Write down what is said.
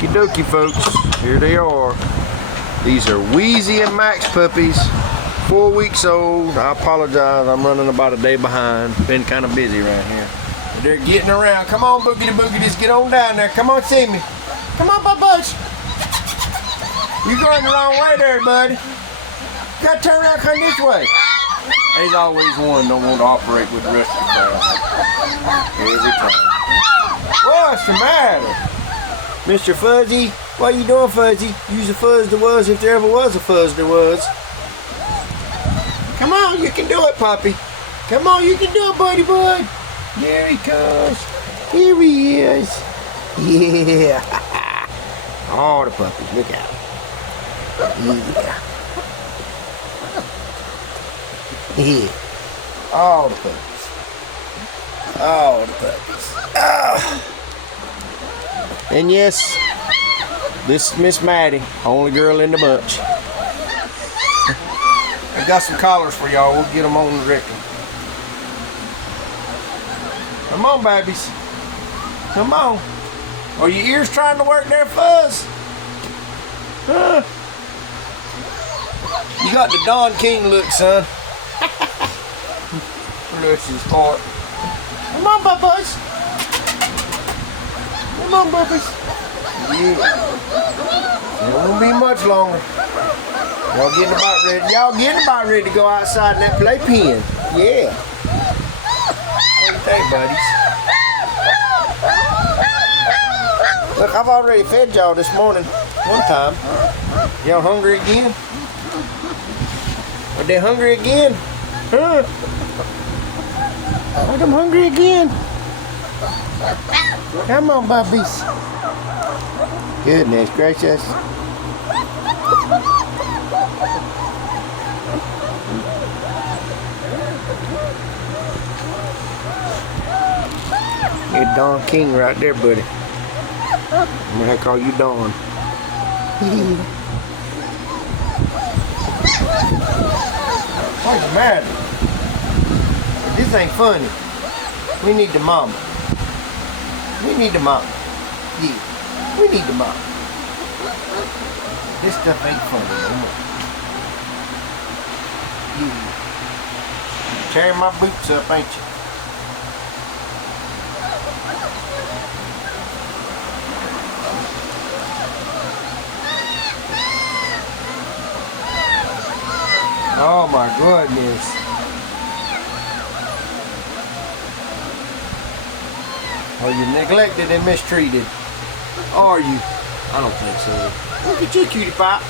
Okie dokie, folks. Here they are. These are Wheezey and Max puppies. 4 weeks old. I apologize. I'm running about a day behind. Been kind of busy right here. But they're getting around. Come on, boogity boogities. Get on down there. Come on, see me. Come on, Bubba's. You're going the wrong way there, buddy. You gotta turn around and come this way. There's always one don't want to operate with the rest of the crowd. Every time. What's the matter? Mr. Fuzzy, what you doing, Fuzzy? Use a fuzz there was if there ever was a fuzz there was. Come on, you can do it, puppy. Come on, you can do it, buddy boy. There he comes. Here he is. Yeah. All the puppies, look out. Yeah. Yeah. All the puppies. All the puppies. Oh. And yes, this is Miss Maddie, only girl in the bunch. I got some collars for y'all. We'll get them on the record. Come on, babies. Come on. Are your ears trying to work there, Fuzz? Huh? You got the Don King look, son. Bless his heart. Come on, Bubba's. Come on, Bubba's. Yeah. It won't be much longer. Y'all getting about ready. Y'all getting about ready to go outside in that playpen. Yeah. What do you think, buddies? Look, I've already fed y'all this morning. One time. Y'all hungry again? Are they hungry again? Huh? Are them hungry again? Come on, puppies. Goodness gracious. You're Don King right there, buddy. I'm gonna call you Don. What's the matter? This ain't funny. We need the mama. We need the mama. Yeah, we need the mama. This stuff ain't funny no more. Yeah. Tearing my boots up, ain't you? Oh my goodness. Are you neglected and mistreated? Are you? I don't think so. Look at you, cutie pie.